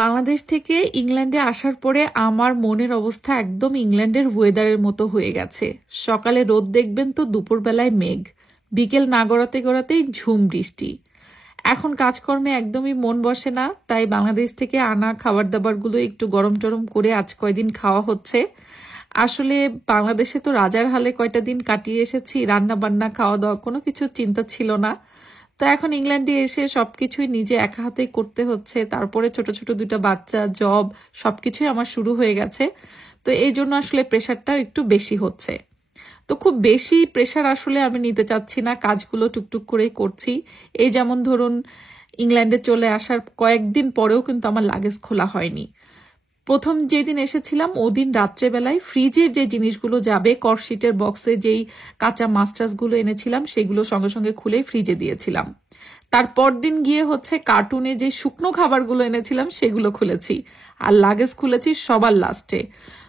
বাংলাদেশ থেকে ইংল্যান্ডে আসার পরে আমার মনের অবস্থা একদম ইংল্যান্ডের ওয়েদারের মতো হয়ে গেছে। সকালে রোদ দেখবেন তো দুপুরবেলায় মেঘ, বিকেল না গড়াতে গড়াতেই ঝুম বৃষ্টি। এখন কাজকর্মে একদমই মন বসে না, তাই বাংলাদেশ থেকে আনা খাবার দাবারগুলো একটু গরম টরম করে আজ কয়দিন খাওয়া হচ্ছে। আসলে বাংলাদেশে তো রাজার হালে কয়টা দিন কাটিয়ে এসেছি, রান্না বান্না খাওয়া দাওয়া কোনো কিছু চিন্তা ছিল না। তো এখন ইংল্যান্ডে এসে সবকিছুই নিজে একা হাতেই করতে হচ্ছে, তারপরে ছোট ছোট দুটো বাচ্চা, জব, সবকিছুই আমার শুরু হয়ে গেছে। তো এই জন্য আসলে প্রেশারটাও একটু বেশি হচ্ছে। তো খুব বেশি প্রেশার আসলে আমি নিতে চাচ্ছি না, কাজগুলো টুকটুক করেই করছি। এই যেমন ধরুন, ইংল্যান্ডে চলে আসার কয়েকদিন পরেও কিন্তু আমার লাগেজ খোলা হয়নি। প্রথম যেদিন এসেছিলাম ওদিন রাত্রেবেলায় ফ্রিজের যে জিনিসগুলো যাবে, করশিটের বক্সে যেই কাঁচা মাছ টাছগুলো এনেছিলাম সেগুলো সঙ্গে সঙ্গে খুলে ফ্রিজে দিয়েছিলাম। তারপর দিন গিয়ে কার্টুনে যে শুকনো খাবারগুলো এনেছিলাম সেগুলো খুলেছি, আর লাগেজ খুলেছি সবার লাস্টে।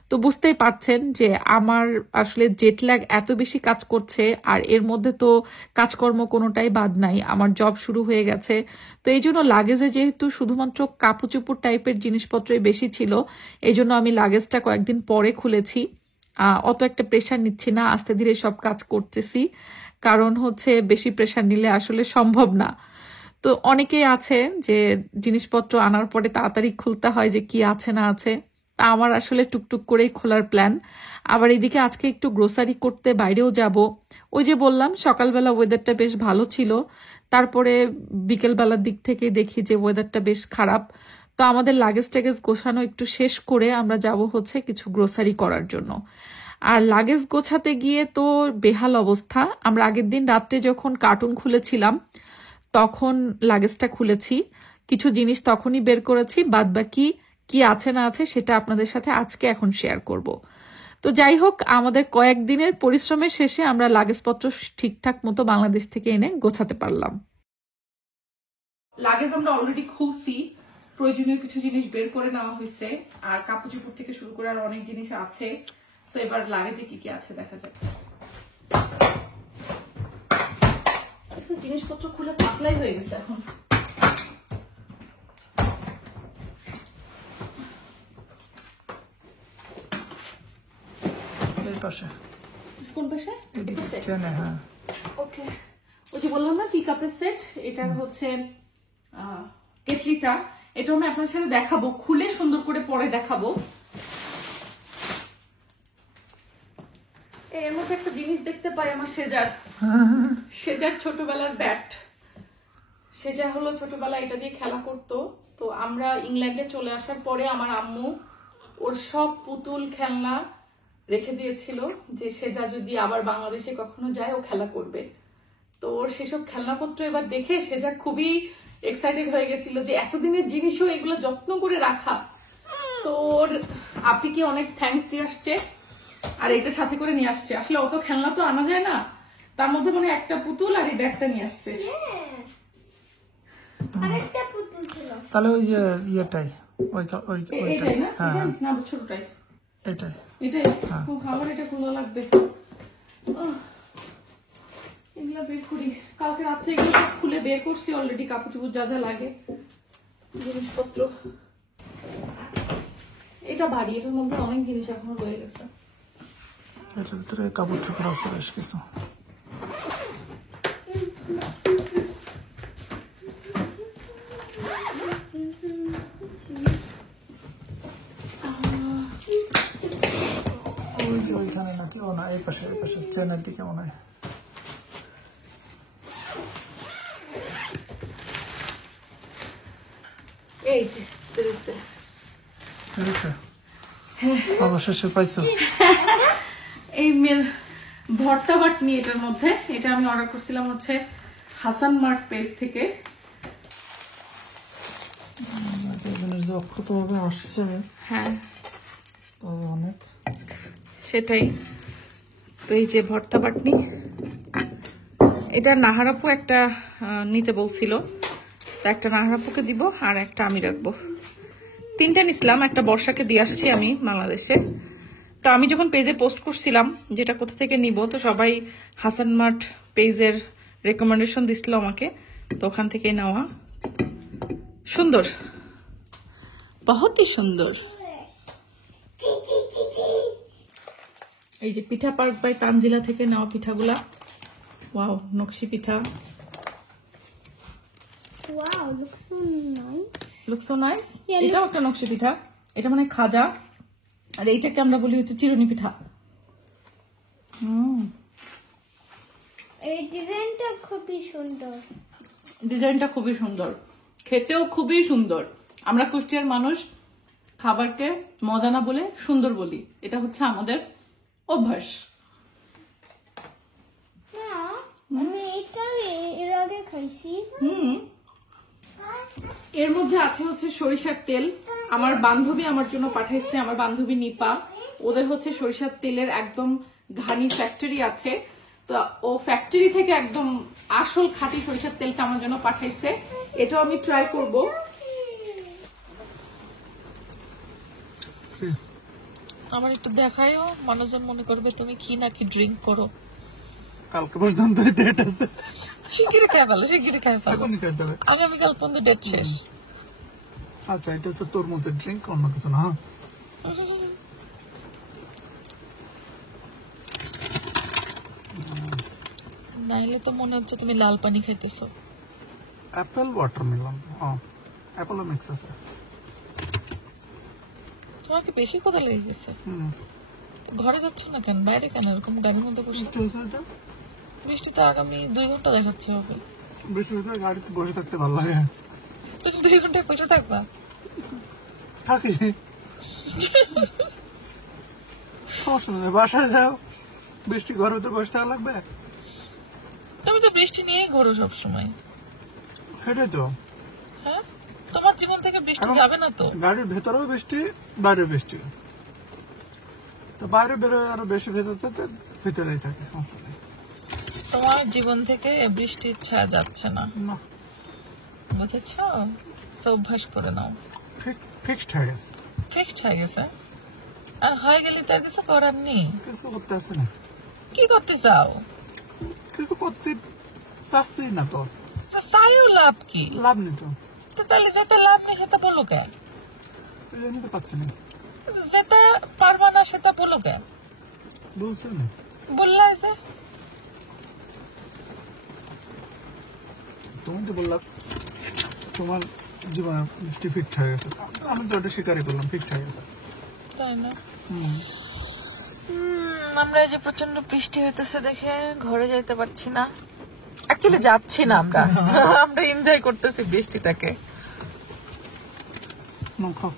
তো বুঝতেই পারছেন যে আমার আসলে জেট ল্যাগ এত বেশি কাজ করছে, আর এর মধ্যে তো কাজকর্ম কোনোটাই বাদ নাই, আমার জব শুরু হয়ে গেছে। তো এই জন্য লাগেজে যেহেতু শুধুমাত্র কাপড় টাইপের জিনিসপত্রই বেশি ছিল, এই জন্য আমি লাগেজটা কয়েকদিন পরে খুলেছি। অত একটা প্রেশার নিচ্ছি না, আস্তে ধীরে সব কাজ করতেছি, কারণ বেশি প্রেশার নিলে আসলে সম্ভব না। তো অনেকেই আছে যে জিনিসপত্র আনার পরে তাড়াতাড়ি খুলতে হয় যে কি আছে না আছে, তা আমার আসলে টুকটুক করেই খোলার প্ল্যান। আবার এদিকে আজকে একটু গ্রোসারি করতে বাইরেও যাব। ওই যে বললাম সকালবেলা ওয়েদারটা বেশ ভালো ছিল, তারপরে বিকেলবেলার দিক থেকে দেখি যে ওয়েদারটা বেশ খারাপ। তো আমাদের লাগেজ ট্যাগেজ গোছানো একটু শেষ করে আমরা যাব কিছু গ্রোসারি করার জন্য। আর লাগেজ গোছাতে গিয়ে তো বেহাল অবস্থা। আমরা আগের দিন রাত্রে যখন কার্টুন খুলেছিলাম তখন লাগেজটা খুলেছি, কিছু জিনিস তখনই বের করেছি, বাদ বাকি কি আছে না আছে সেটা আপনাদের সাথে আজকে এখন শেয়ার করব। তো যাই হোক, আমাদের কয়েকদিনের পরিশ্রমের শেষে আমরা লাগেজপত্র ঠিকঠাক মতো বাংলাদেশ থেকে এনে গোছাতে পারলাম। লাগেজ আমরা অলরেডি খুলছি, প্রয়োজনীয় কিছু জিনিস বের করে নেওয়া হয়েছে, আর কাপড় চোপড় থেকে শুরু করে আর অনেক জিনিস আছে। তো এবার লাগেজে কি কি আছে দেখা যাক। জিনিসপত্র খুলে পাতলাই হয়ে গেছে এখন। কোন পাশে? ওকে, ওই যে বললাম না টি কাপের সেট, এটার কেটলিটা, এটাও আমি আপনার সাথে দেখাবো, খুলে সুন্দর করে পরে দেখাবো। এর মধ্যে একটা জিনিস দেখতে পাই, আমার সেজার ছোটবেলার ব্যাট। সেজা ছোটবেলা এটা দিয়ে খেলা করতো। তো আমরা ইংল্যান্ডে চলে আসার পরে আমার আম্মু ওর সব পুতুল খেলনা রেখে দিয়েছিল, যে সেজা যদি আবার বাংলাদেশে কখনো যায় ও খেলা করবে। তো ওর সেসব খেলনাপত্র এবার দেখে সেজা খুবই এক্সাইটেড হয়ে গেছিল যে এতদিনের জিনিসও এগুলো যত্ন করে রাখা। তো ওর আপিকে অনেক থ্যাঙ্কস দিয়ে আসছে, আর এটা সাথে করে নিয়ে আসছে। আসলে অত খেলনা তো আনা যায় না, তার মধ্যে মানে একটা পুতুল আর এই ব্যাগটা নিয়ে আসছে। তাহলে ওই যে ইয়েটাই এইটাই না, না ছোটটাই, এটাই। আমার এটা খোলা লাগবে, এগুলা বের করি। কালকে রাত্রে এগুলো সব খুলে বের করছি অলরেডি, কাপড় চোপড় যা যা লাগে জিনিসপত্র। এটা বাড়ি, এটার মধ্যে অনেক জিনিস এখনো রয়ে গেছে। এটার ভিতরে কাপড় চোপড় আছে বেশ কিছু। ওইখানে নাকি? ও না, এই পাশে চেনের দিকে মনে হয়। এই যে বেরোচ্ছে, অবশেষে পাইছো। এই ভর্তা বাটনি এটার মধ্যে, এটা আমি অর্ডার করছিলাম হাসান মার্ট পেজ থেকে। অক্ষতভাবে আসছে, হ্যাঁ অনেক, সেটাই। তো এই যে ভর্তা বাটনি, এটা নাহারাপু একটা নিতে বলছিল, তো একটা নাহারাপুকে দিব আর একটা আমি রাখবো। 3টা নিছিলাম, একটা বর্ষাকে দিয়ে আসছি আমি বাংলাদেশে। তো আমি যখন পেজে পোস্ট করছিলাম যেটা কোথা থেকে নিব, তো সবাই হাসান মার্ট পেজের রেকমেন্ডেশন দিছিল আমাকে, তো ওখান থেকে নেওয়া। সুন্দর, बहुत ही সুন্দর। এই যে পিঠা পার্ক বাই তানজিলা থেকে নেওয়া পিঠাগুলা। ওয়াও, নকশি পিঠা। Wow, looks so nice. Looks so nice. Yeah, এটাও একটা নকশি পিঠা। এটা মানে খাজা, আর এইটাকে আমরা বলি হচ্ছে চিরুনি পিঠা। এই ডিজাইনটা খুবই সুন্দর। ডিজাইনটা খুবই সুন্দর, খেতেও খুবই সুন্দর। আমরা কুষ্টিয়ার মানুষ খাবারকে মজা না বলে সুন্দর বলি, এটা হচ্ছে আমাদের অভ্যাস। না, আমি এটা এর আগে খাইছি। এর মধ্যে আছে হচ্ছে সরিষার তেল। আমার বান্ধবী আমার জন্য পাঠাইছে, আমার বান্ধবী নিপা। ওদের হচ্ছে সরিষার তেলের একদম ঘানি ফ্যাক্টরি আছে, তো ও ফ্যাক্টরি থেকে একদম আসল খাঁটি সরিষার তেলটা আমার জন্য পাঠাইছে। এটাও আমি ট্রাই করব। আমার একটু দেখায়ও, মানুষজন মনে করবে তুমি কি নাকি ড্রিঙ্ক করো। কালকে পর্যন্ত ডেট আছে, শিগগিরই খাই ফেলো, শিগগিরই খাই ফেলো। এখনই খাইতে হবে। আগামীকাল পর্যন্ত ডেট শেষ। আচ্ছা, এটা হচ্ছে তরমুজের ড্রিঙ্ক, অন্য কিছু না। হ্যাঁ, নাইলে তো মনে হচ্ছে তুমি লাল পানি খাইতেছো। Apple watermelon. অ্যাপেলও মিক্স আছে। তোমার কি বেশি কথা লেগে গেছে? ঘরে যাচ্ছ না কেন, বাইরে কেন এরকম গাড়ির মধ্যে বসে? বৃষ্টিতে আগামী 2 ঘন্টা দেখাচ্ছে হবে। বৃষ্টির ভিতরে গাড়িতে বসে থাকতে ভালো লাগে। তুমি 2 ঘন্টায় বসে থাকবা? থাকি, সমস্যা নেই, বাসায় যাও, বৃষ্টি ঘরের ভিতরে বসে থাকা লাগবে। তুমি তো বৃষ্টি নিয়েই ঘোরো সবসময়। সেটাই তো, হ্যাঁ, তোমার জীবন থেকে বৃষ্টি এখন যাবে না তো? গাড়ির ভেতরেও বৃষ্টি, বাইরেও বৃষ্টি, তো বাইরে বেরোয় আরো বেশি ভেতর থেকে ভিতরেই থাকে, সমস্যা নেই। তোমার জীবন থেকে বৃষ্টির ছায়া যাচ্ছে না, না, বুঝেছ? তো অভ্যাস করে নাও। ফিক্সড হয়ে গেছে, ফিক্সড হয়ে গেছে, আর হয়ে গেলে তার কিছু করার নেই। কিছু করতে আসে না, কি করতে চাও? কিছু করতে চাচ্ছি না তো, তো চাইও লাভ কি? লাভ নেই তো, তো তাহলে যেতে লাভ নেই সেটা বলো কেন? এই জন্য তো পাচ্ছি না। যেটা পারবা না সেটা বলো কেন? বলছি না, বললা যে তুমি তো বললাম তোমার জীবনে বৃষ্টি ফিক্সড হয়ে গেছে, আমি তো ওটা স্বীকারই করলাম, ফিক্সড হয়ে গেছে। তাই না? আমরা এই যে প্রচন্ড বৃষ্টি হইতেছে দেখে ঘরে যাইতে পারছি না। অ্যাকচুয়ালি যাচ্ছি না আমরা, আমরা এনজয় করতেছি বৃষ্টিটাকে। খাও।